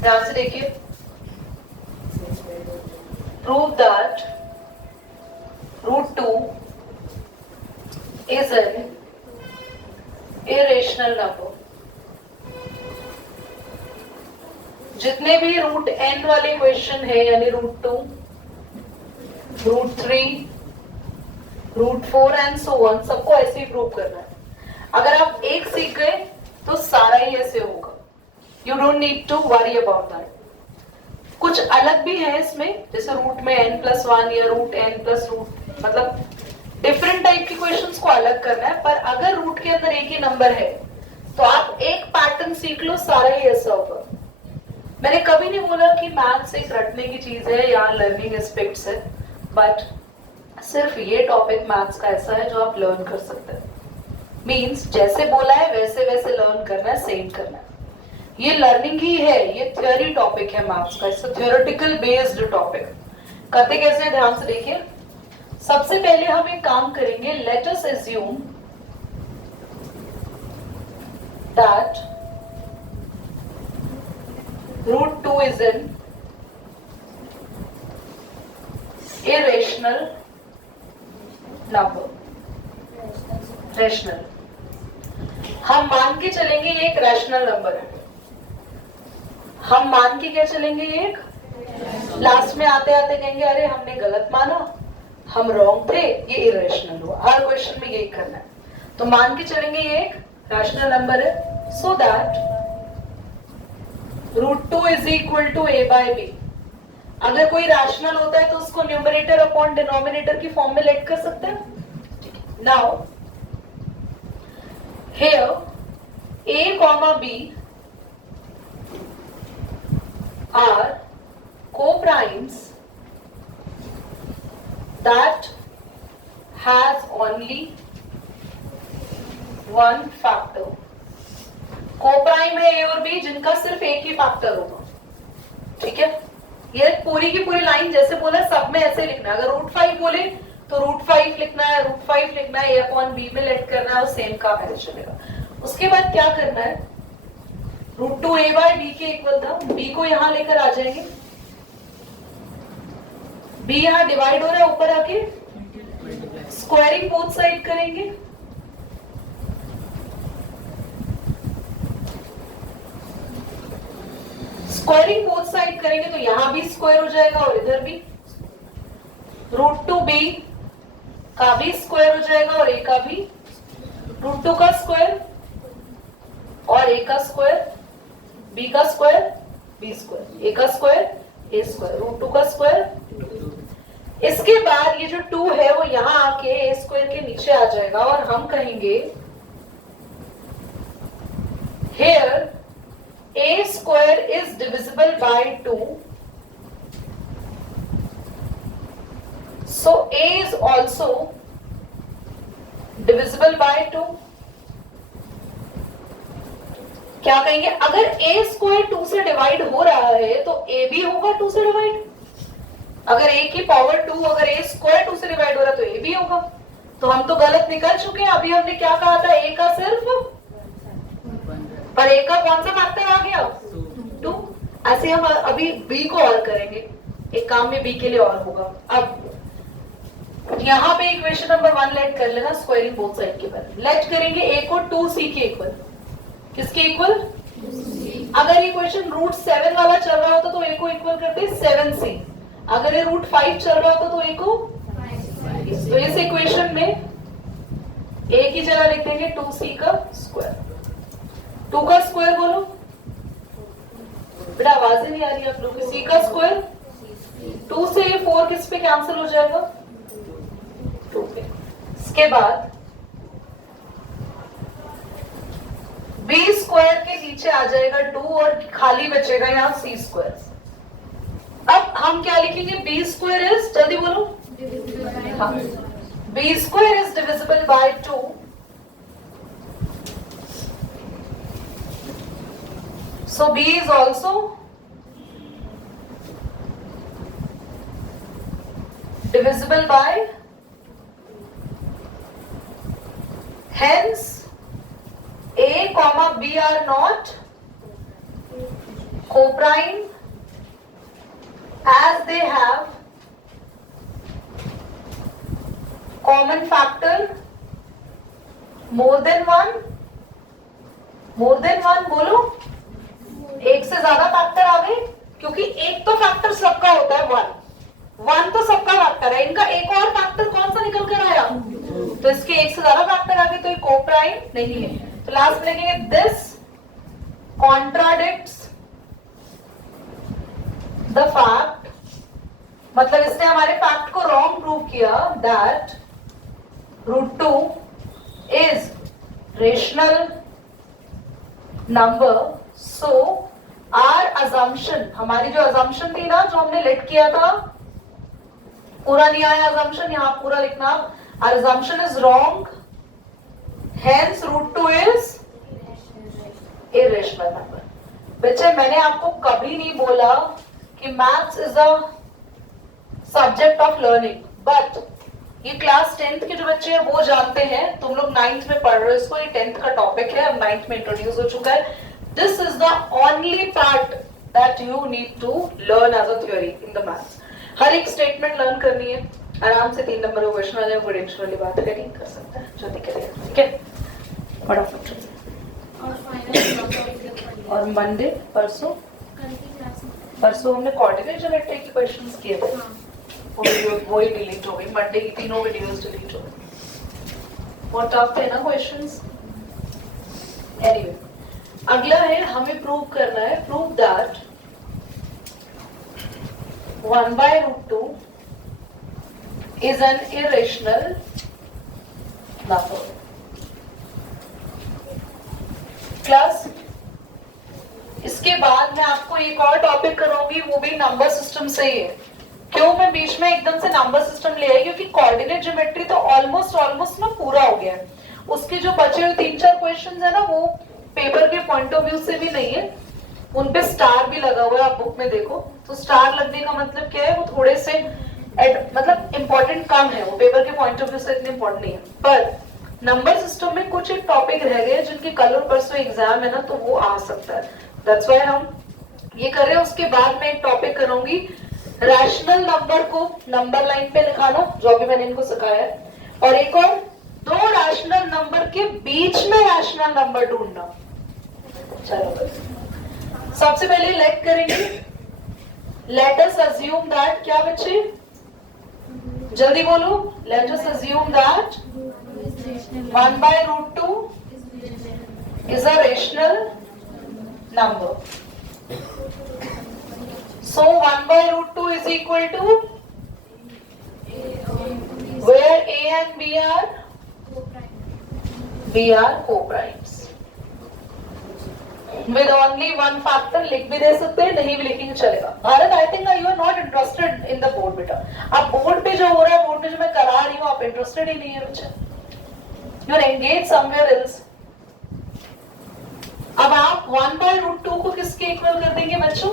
ध्यान से देखिए, prove that √2 is an irrational number। जितने भी √n वाले क्वेश्चन है, यानी √2, √3, √4 एंड सो ऑन, सबको ऐसे ही प्रूव करना है। अगर आप एक सीख गए तो सारा ही ऐसे होगा। You don't need to worry about that. कुछ अलग भी है इसमें, जैसे रूट में n+1 या √n+√, मतलब डिफरेंट टाइप के क्वेश्चंस को अलग करना है। पर अगर रूट के अंदर एक ही नंबर है तो आप एक पैटर्न सीख लो, सारा ही ऐसा होगा। मैंने कभी नहीं बोला कि मैथ्स एक रटने की चीज है या लर्निंग एस्पेक्ट्स है, बट सिर्फ ये टॉपिक मैथ्स का ऐसा है जो आप लर्न कर सकते हैं। मींस जैसे बोला है वैसे वैसे लर्न करना है, सेम करना है। ये लर्निंग ही है, ये थ्योरी टॉपिक है मैथ्स का, it's a theoretical based topic. करते कैसे हैं, ध्यान से देखिए। सबसे पहले हम एक काम करेंगे, let us assume that √2 is an irrational number। Rational, हम मान के चलेंगे ये एक रैशनल नंबर है। हम मान के क्या चलेंगे, ये एक, लास्ट में आते आते कहेंगे अरे हमने गलत माना, हम रॉन्ग थे, ये इरेशनल हुआ। हर क्वेश्चन में यही करना है। तो मान के चलेंगे ये एक रैशनल नंबर है, so that √2 is equal to a/b। अगर कोई रैशनल होता है तो उसको न्यूमरेटर अपॉन डिनोमिनेटर की फॉर्म में लेट कर सकते हैं। Now here a comma b are co-primes that has only one factor। Co-prime है a और b जिनका सिर्फ एक ही फैक्टर होगा। ठीक है, ये पूरी की पूरी लाइन जैसे बोला सब में ऐसे लिखना है। अगर √5 बोले तो √5 लिखना है, √5 लिखना है, a/b में लेट करना है, और सेम काम ऐसे चलेगा। उसके बाद क्या करना है, √2 a/b के इक्वल था, b को यहां लेकर आ जाएंगे, b यहां डिवाइड हो रहा है, ऊपर आके स्क्वायरिंग बोथ साइड करेंगे, स्क्वायरिंग बोथ साइड करेंगे तो यहां भी स्क्वायर हो जाएगा और इधर भी। √2b का भी स्क्वायर हो जाएगा और a का भी, √2 का स्क्वायर और a का स्क्वायर, b का स्क्वायर b स्क्वायर, a का स्क्वायर a स्क्वायर, √2 का स्क्वायर। इसके बाद ये जो 2 है वो यहां आके a स्क्वायर के नीचे आ जाएगा और हम कहेंगे here a square is divisible by 2, so a is also divisible by 2। क्या कहेंगे, अगर a स्क्वायर 2 से डिवाइड हो रहा है तो a भी होगा 2 से डिवाइड। अगर a की पावर 2, अगर a स्क्वायर 2 से डिवाइड हो रहा है तो a भी होगा। तो हम तो गलत निकल चुके हैं। अभी हमने क्या कहा था, a का सिर्फ, पर a का कौन सा फैक्टर आ गया, 2। ऐसे हम अभी b को और करेंगे, एक काम में b के लिए और होगा। अब यहाँ पे इक्वेशन नंबर 1 लेट कर लेना, स्क्वायरिंग बोथ साइड के बाद लेट करेंगे a को 2c के इक्वल। किसके इक्वल, अगर ये क्वेश्चन √7 वाला चल रहा होता तो a को इक्वल करते 7c। अगर ये √5 चल रहा होता तो a को, तो इस इक्वेशन में a की जगह लिख देंगे 2c का स्क्वायर। 2 का स्क्वायर बोलो बेटा, आवाज ही नहीं आ रही आप लोग। c का स्क्वायर, 2 से ये 4 किस पे कैंसिल हो जाएगा, 2 पे। इसके बाद b स्क्वायर के नीचे आ जाएगा 2 और खाली बचेगा यहाँ c स्क्वायर। अब हम क्या लिखेंगे, b स्क्वायर इज, जल्दी बोलो, हाँ, b square is divisible by 2, so b is also divisible by, hence a comma b are not coprime as they have common factor more than one बोलो, एक से ज्यादा फैक्टर आ गए, क्योंकि एक तो फैक्टर सबका होता है वन तो सबका फैक्टर है, इनका एक और फैक्टर कौन सा निकल कर आया, तो इसके एक से ज्यादा फैक्टर आ गए, तो ये कोप्राइम नहीं है। तो लास्ट में लिखेंगे दिस कॉन्ट्राडिक्ट्स द फैक्ट, मतलब इसने हमारे फैक्ट को रॉन्ग प्रूव किया, that √2 is rational number. So our assumption, हमारी जो अजम्पशन थी ना, जो हमने लेट किया था, पूरा नहीं आया अजम्पशन, यहां पूरा लिखना, our assumption is wrong, hence √2 is irrational number. बच्चे मैंने आपको कभी नहीं बोला कि maths is a subject of learning, but ये क्लास 10th के जो बच्चे हैं वो जानते हैं, तुम लोग 9th में पढ़ रहे हो इसको, ये 10th का टॉपिक है, अब 9th में इंट्रोड्यूस हो चुका है। This is the only part that you need to learn as a theory in the maths. हर एक स्टेटमेंट लर्न करनी है, आराम से 3 नंबर का क्वेश्चन आ जाए, कोई टेंशन वाली बात है नहीं, कर सकता है जो दिक्कत, ठीक है, फटाफट। और मंडे परसों हमने कोऑर्डिनेट ज्योमेट्री के क्वेश्चंस किए थे, वो ही डिलीट हो गई, मंडे की तीनों वीडियोस डिलीट हो गई, बहुत टफ थे ना क्वेश्चंस। एनीवे, अगला है हमें प्रूव करना है, prove that 1/√2 is an irrational number. Class इसके बाद मैं आपको एक और टॉपिक कराऊंगी, वो भी नंबर सिस्टम से ही है। क्यों मैं बीच में एकदम से नंबर सिस्टम ले आई, क्योंकि कोऑर्डिनेट ज्योमेट्री तो ऑलमोस्ट ना पूरा हो गया है, उसके जो बचे हुए 3-4 क्वेश्चंस है ना, वो पेपर के पॉइंट ऑफ व्यू से भी नहीं है, उन पे स्टार भी लगा हुआ है, आप बुक में देखो तो स्टार लगने का मतलब क्या है, वो थोड़े से मतलब इंपॉर्टेंट कम है, वो पेपर के पॉइंट ऑफ व्यू से इतने इंपॉर्टेंट नहीं है। पर नंबर सिस्टम में कुछ एक टॉपिक रह गए जिनके कल और परसों एग्जाम है ना, तो वो आ सकता है, दैट्स व्हाई हम ये कर रहे हैं। उसके बाद मैं एक टॉपिक करूंगी, रैशनल नंबर को नंबर लाइन पे लिखा लो, जो भी मैंने इनको सिखाया है, और एक और 2 रैशनल नंबर के बीच में रैशनल नंबर ढूंढना। चलो सबसे पहले लेट करेंगे, लेट अस अज्यूम दैट, क्या बच्चे जल्दी बोलो, let us assume that 1/√2 is a rational number. So 1/√2 is equal to where A and B are co-primes. With only one factor, लिख भी दे सकते हैं, नहीं भी लिखेंगे चलेगा। Bharat, I think you are not interested in the board बेटा, आप बोर्ड पे जो हो रहा है, बोर्ड पे जो मैं करा रही हूँ, आप इंटरेस्टेड ही नहीं है बच्चा, you are engaged somewhere else. अब आप 1/√2 को किसके इक्वल कर देंगे बच्चों,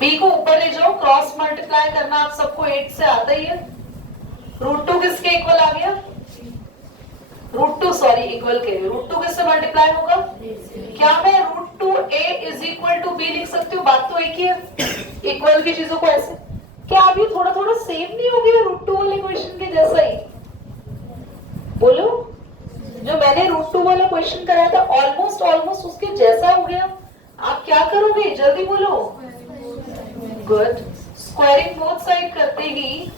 b को ऊपर ले जाओ, क्रॉस मल्टीप्लाई करना आप सबको 8 से आता ही है, √2 किसके इक्वल आ गया, √2 सॉरी इक्वल के √2 किससे मल्टीप्लाई होगा, क्या मैं √2a is equal to b लिख सकती हूँ, बात तो एक ही है, इक्वल की चीजों को ऐसे, क्या अभी थोड़ा थोड़ा सेम नहीं हो गया √2 वाले क्वेश्चन के जैसा ही, बोलो, जो मैंने √2 वाला क्वेश्चन कराया था ऑलमोस्ट उसके जैसा हो गया। आप क्या करोगे जल्दी बोलो, गुड, स्क्वायरिंग बोथ साइड करते ही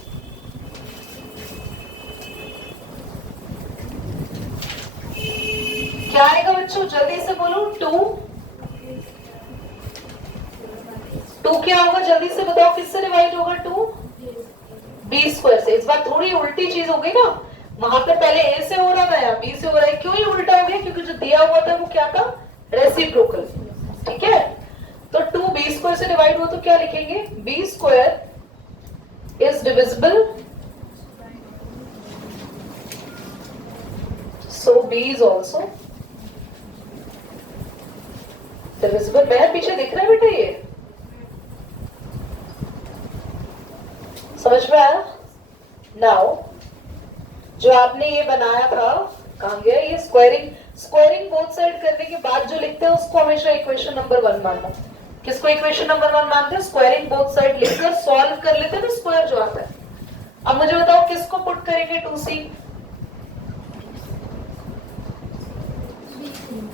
क्या आएगा बच्चों, जल्दी से बोलो, 2 क्या होगा, जल्दी से बताओ, किससे डिवाइड होगा 2, b² से। इस बार थोड़ी उल्टी चीज हो गई ना, वहां पे पहले a से हो रहा था, या b से हो रहा है, क्यों ये उल्टा हो गया, क्योंकि जो दिया हुआ था वो क्या था, रेसिप्रोकल, ठीक है। तो 2 b² से डिवाइड हुआ तो क्या लिखेंगे, b² is divisible, so b is also divisible। मैं पीछे दिख रहा है बेटा, ये समझ में आया। नाउ जो आपने ये बनाया था, कहां गया ये, स्क्वायरिंग बोथ साइड करने के बाद जो लिखते हैं उसको हमेशा इक्वेशन नंबर 1 मानना। किसको इक्वेशन नंबर 1 मानते हैं? स्क्वायरिंग बोथ साइड लिखकर सॉल्व कर लेते हैं तो स्क्वायर जो आता है। अब मुझे बताओ किसको पुट करेंगे 2c?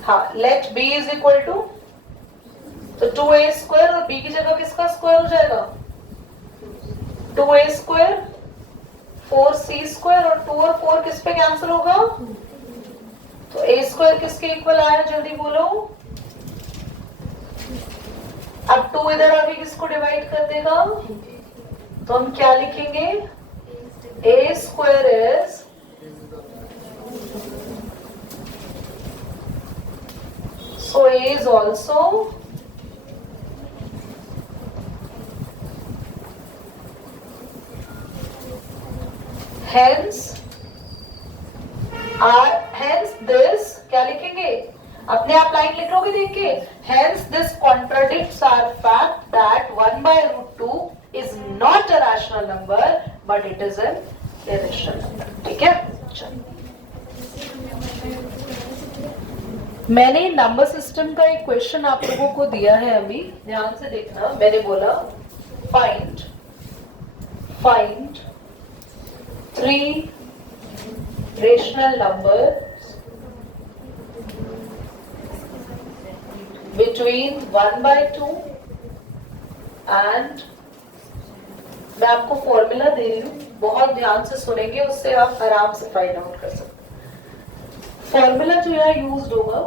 हाँ, let b is equal to, तो 2a स्क्वायर और b की जगह किसका स्क्वायर हो जाएगा? 2a स्क्वायर 4c स्क्वायर और 2 और 4 किस पे कैंसिल होगा? तो a स्क्वायर किसके इक्वल आया? जल्दी बोलो। अब 2 इधर आके किसको डिवाइड कर देगा? तो हम क्या लिखेंगे? a square is so a is also hence this क्या लिखेंगे? अपने आप लाइन लिख लोगे देख के। hence this contradicts our fact that 1 by root 2 is not a rational number but it is an irrational number। ठीक है, चलो मैंने नंबर सिस्टम का एक क्वेश्चन आप लोगों को दिया है, अभी ध्यान से देखना। मैंने बोला find 3 rational numbers between 1 by 2 and, मैं आपको फॉर्मूला दे रही हूँ, बहुत ध्यान से सुनेंगे, उससे आप आराम से फाइंड आउट कर सकते। फॉर्मूला जो यहाँ यूज्ड होगा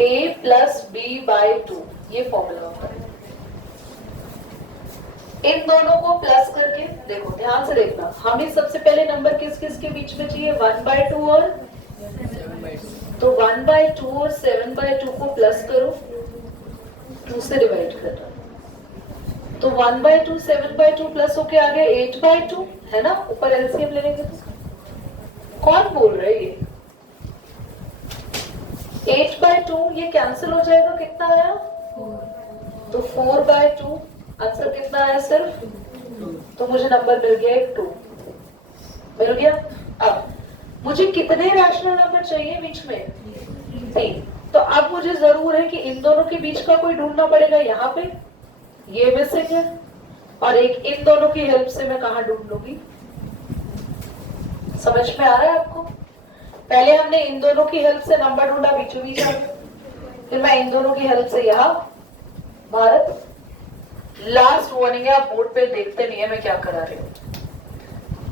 a प्लस बी बाई 2, ये फॉर्मूला होता है। इन दोनों को प्लस करके देखो, ध्यान से देखना, हमें सबसे पहले नंबर किस किस के बीच में चाहिए? 1 by 2 और, तो 1 by 2 और 7 by 2 को प्लस करो, 2 से डिवाइड करना, तो 1 by 2 7 by 2 प्लस होके आ गया 8 by 2, है ना? ऊपर एलसीएम ले लेंगे तो कौन बोल रहे हैं? ये 8 by 2 ये कैंसिल हो जाएगा, कितना आया? तो 4 by 2, आंसर कितना आया? सिर्फ, तो मुझे नंबर मिल गया 2 मिल गया। अब मुझे कितने रैशनल नंबर चाहिए बीच में? 3। तो अब मुझे जरूर है कि इन दोनों के बीच का कोई ढूंढना पड़ेगा। यहाँ पे ये मिसिंग है और एक इन दोनों की हेल्प से मैं कहा ढूंढ लूंगी? समझ में आ रहा है आपको? पहले हमने इन दोनों की हेल्प से नंबर ढूंढा बीचों बीच, फिर मैं इन दोनों की हेल्प से यहाँ भारत। लास्ट वार्निंग है, आप बोर्ड पे देखते नहीं है मैं क्या करा रही हूँ।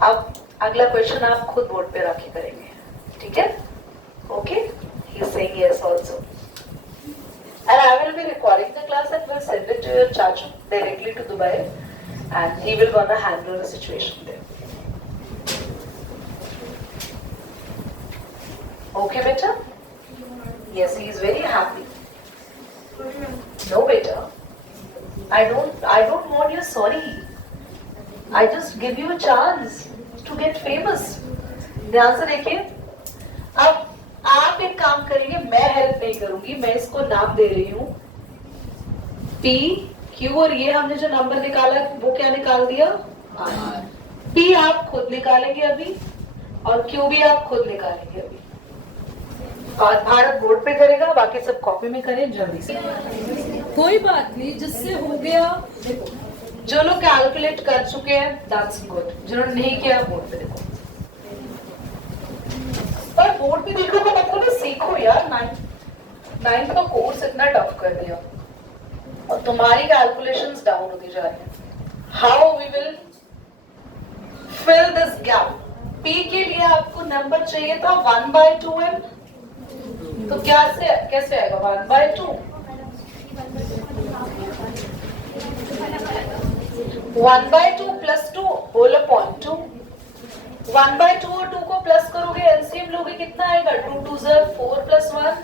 अब अगला क्वेश्चन आप खुद बोर्ड पे राखी करेंगे, ठीक है? Okay, he is saying yes also and I will be recording the class and will send it to your chacha directly to Dubai and he will gonna handle the situation there. Okay beta? Yes, he is very happy. No beta, I don't want your sorry. I just give you a chance to get famous. ध्यान से देखिए, अब आप एक काम करेंगे, मैं help नहीं करूंगी, मैं इसको नाम दे रही हूँ P, Q और ये हमने जो नंबर निकाला वो क्या निकाल दिया? R। P आप खुद निकालेंगे अभी और Q भी आप खुद निकालेंगे अभी, और भारत बोर्ड पे करेगा, बाकी सब कॉपी में करें जल्दी से। कोई बात नहीं, जिससे हो गया। जो लोग कैलकुलेट कर चुके हैं दैट्स गुड, जिन्होंने नहीं किया बोर्ड पे देखो। पर बोर्ड पे देखो तो मतलब सीखो यार, 9th का कोर्स इतना टफ कर दिया और तुम्हारी कैलकुलेशंस डाउन होती जा रही हैं। How we will fill this gap? P के लिए आपको नंबर चाहिए था 1 by 2m, तो कैसे आएगा 1 by 2? 1 by 2 plus 2 whole upon 2। 1 by 2 और 2 को प्लस करोगे, एलसीएम लोगे, कितना आएगा? 2 2 4 plus 1।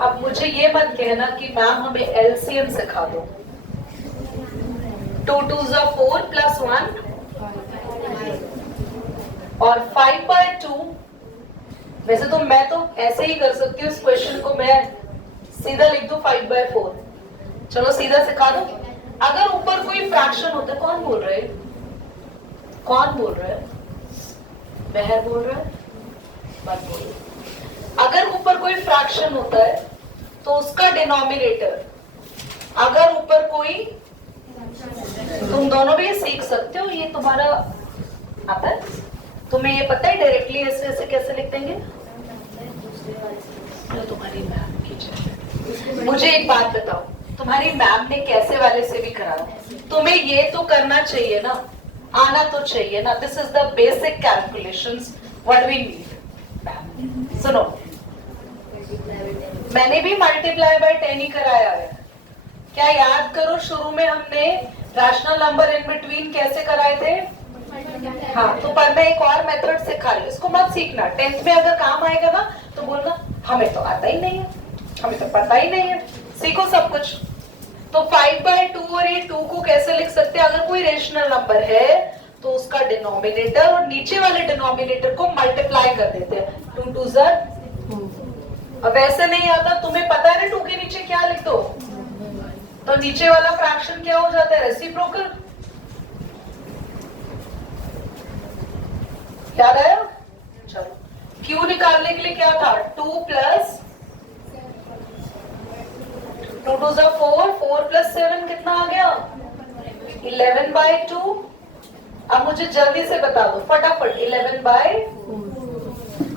अब मुझे ये मत कहना कि मैम हमें एलसीएम सिखा दो। 2 2 4 plus 1 और 5 by 2। वैसे तो मैं तो ऐसे ही कर सकती हूँ, इस क्वेश्चन को मैं सीधा लिख दूं 5 by 4। चलो सीधा सिखा दो। अगर ऊपर कोई फ्रैक्शन होता, कौन बोल रहे? कौन बोल रहा है? बहर बोल रहा है? मत बोलो। अगर ऊपर कोई फ्रैक्शन होता है तो उसका डिनोमिनेटर, अगर ऊपर कोई, तुम दोनों भी सीख सकते हो, ये तुम्हारा आता है, तुम्हें ये पता है डायरेक्टली ऐसे ऐसे कैसे लिख देंगे? जो तुम्हारी मैम की, मुझे एक बात बताओ, तुम्हारी मैम ने कैसे वाले से भी करा, तुम्हें ये तो करना चाहिए ना, आना तो चाहिए ना। This is the basic calculations what we need. सुनो, मैंने भी मल्टीप्लाई बाय 10 ही कराया है। क्या याद करो शुरू में हमने रैशनल नंबर इन बिटवीन कैसे कराए थे? हाँ, तो पर मैं एक और मेथड सिखा रही हूँ, इसको मत सीखना, 10th में अगर काम आएगा ना तो बोलना हमें तो आता ही नहीं है, हमें तो पता ही नहीं है। सीखो सब कुछ। तो 5/2 और ये 2 को कैसे लिख सकते हैं? अगर कोई रेशनल नंबर है तो उसका डिनोमिनेटर और नीचे वाले डिनोमिनेटर को मल्टीप्लाई कर देते हैं। 2 2 ज़र, अब वैसे नहीं आता, तुम्हें पता है ना 2 के नीचे क्या लिख दो, तो नीचे वाला फ्रैक्शन क्या हो जाता है? रेसिप्रोकल। याद आया? चलो, Q निकालने के लिए क्या था? 2 प्लस 2 2 ज़ा 4, 4 प्लस 7 कितना आ गया? 11/2। अब मुझे जल्दी से बता दो फटाफट, 11/4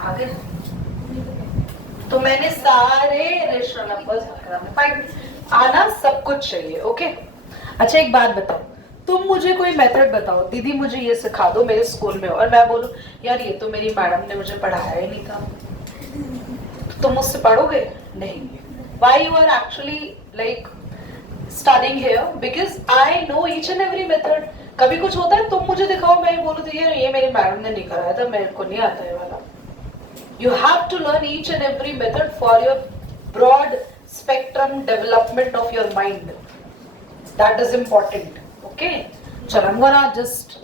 आ गया। तो मैंने सारे रेशनल नंबर्स आना सब कुछ चाहिए। ओके, अच्छा एक बात बताओ, तुम मुझे कोई मेथड बताओ, दीदी मुझे ये सिखा दो मेरे स्कूल में, और मैं बोलूं यार ये तो मेरी मैडम ने मुझे पढ़ाया ही नहीं था, तो तुम मुझसे पढ़ोगे? नहीं। Why you are actually like studying here? Because I know each and every method. कभी कुछ होता है तुम मुझे दिखाओ, मैं बोलूं तो ये मेरी मैडम ने नहीं कराया था, मेरे को नहीं आता है वाला। You have to learn each and every method for your broad spectrum development of your mind. That is important. Okay? So I'm gonna just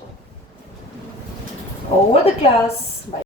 over the class. Bye.